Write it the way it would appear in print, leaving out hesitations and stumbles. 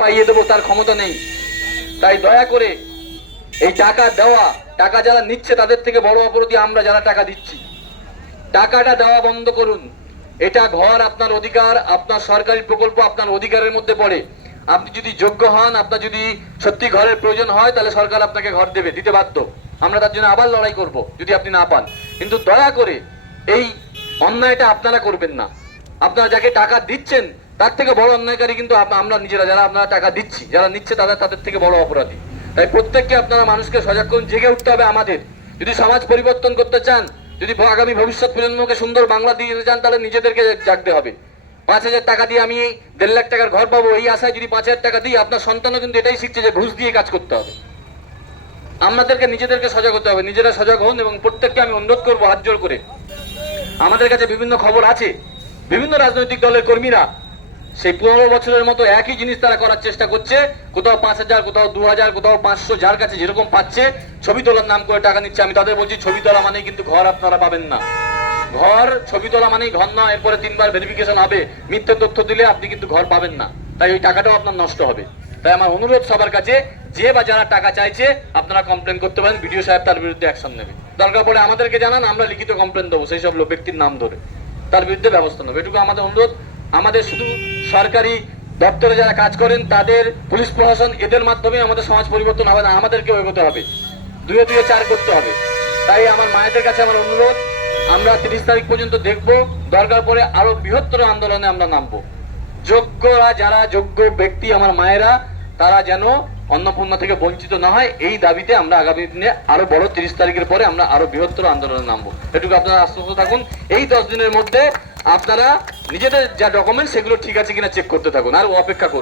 পাইয়ে দেবো তার ক্ষমতা নেই। তাই দয়া করে এই টাকা দেওয়া, টাকা যারা নিচ্ছে তাদের থেকে বড় অপরাধী আমরা যারা টাকা দিচ্ছি। টাকাটা দেওয়া বন্ধ করুন। এটা ঘর আপনার অধিকার, আপনার সরকারি প্রকল্প আপনার অধিকারের মধ্যে পড়ে। আপনি যদি যোগ্য হন, আপনার যদি সত্যি ঘরের প্রয়োজন হয়, তাহলে সরকার আপনাকে ঘর দেবে, দিতে বাধ্য। আমরা তার জন্য আবার লড়াই করব যদি আপনি না পান। কিন্তু দয়া করে এই অন্যায়টা আপনারা করবেন না। আপনারা যাকে টাকা দিচ্ছেন তার থেকে বড় অন্যায়কারী কিন্তু আমরা নিজেরা, যারা আপনারা টাকা দিচ্ছি, যারা নিচ্ছে তাদের থেকে বড় অপরাধী। তাই প্রত্যেককে আপনারা মানুষকে সজাগ করুন, জেগে উঠতে হবে আমাদের। যদি সমাজ পরিবর্তন করতে চান, যদি আগামী ভবিষ্যৎ প্রজন্মকে সুন্দর বাংলা দিয়ে যেতে চান, তাহলে নিজেদেরকে জাগতে হবে। 5,000 টাকা দিয়ে আমি 1.5 লাখ টাকার ঘর পাবো, এই আশায় যদি 5,000 টাকা দিই, আপনার সন্তানও কিন্তু এটাই শিখছে যে ঘুষ দিয়ে কাজ করতে হবে। আমাদেরকে নিজেদেরকে সজাগ হতে হবে, নিজেরা সজাগ হন। এবং প্রত্যেককে আমি অনুরোধ করবো হাত জোর করে, আমাদের কাছে বিভিন্ন খবর আছে, বিভিন্ন রাজনৈতিক দলের কর্মীরা সেই 15 বছরের মতো একই জিনিস তারা করার চেষ্টা করছে। কোথাও 5,000, কোথাও 2,000, কোথাও 500, যার কাছে যেরকম পাচ্ছে ছবি তোলার নাম করে টাকা নিচ্ছে। আমি তাদের বলছি, ছবি তোলা মানেই কিন্তু ঘর আপনারা পাবেন না। ঘর, ছবি তোলা মানেই ঘর নয়। এরপরে 3 বার ভেরিফিকেশন হবে, মিথ্যে তথ্য দিলে আপনি কিন্তু ঘর পাবেন না। তাই ওই টাকাটাও আপনার নষ্ট হবে। তাই আমার অনুরোধ সবার কাছে, যে বা যারা টাকা চাইছে আপনারা কমপ্লেন করতে পারেন, বিডিও সাহেব তার বিরুদ্ধে অ্যাকশন নেবে। দরকার পড়ে আমাদেরকে জানান, আমরা লিখিত কমপ্লেন দেবো সেই সব ব্যক্তির নাম ধরে, তার বিরুদ্ধে ব্যবস্থা নেবে। এটুকু আমাদের অনুরোধ। আমাদের শুধু সরকারি দপ্তরে যারা কাজ করেন তাদের, পুলিশ প্রশাসন, এদের মাধ্যমে আমাদের সমাজ পরিবর্তন হবে না, আমাদেরকেও এগোতে হবে, 2 2 4 করতে হবে। তাই আমার মায়েদের কাছে আমার অনুরোধ, আমরা 30 তারিখ পর্যন্ত দেখব, দরকার পড়ে আরো বৃহত্তর আন্দোলনে আমরা নামবো। যোগ্যরা, যারা যোগ্য ব্যক্তি আমার মায়েরা, তারা যেন অন্নপূর্ণা থেকে বঞ্চিত না হয়, এই দাবিতে আমরা আগামী দিনে আরো বড় 30 তারিখের পরে আমরা আরো বৃহত্তর আন্দোলনে নামবো। এটুকু আপনারা আশ্বস্ত থাকুন। এই 10 দিনের মধ্যে আপনারা নিজেদের যা ডকুমেন্ট সেগুলো ঠিক আছে কিনা চেক করতে থাকুন, আর অপেক্ষা করুন।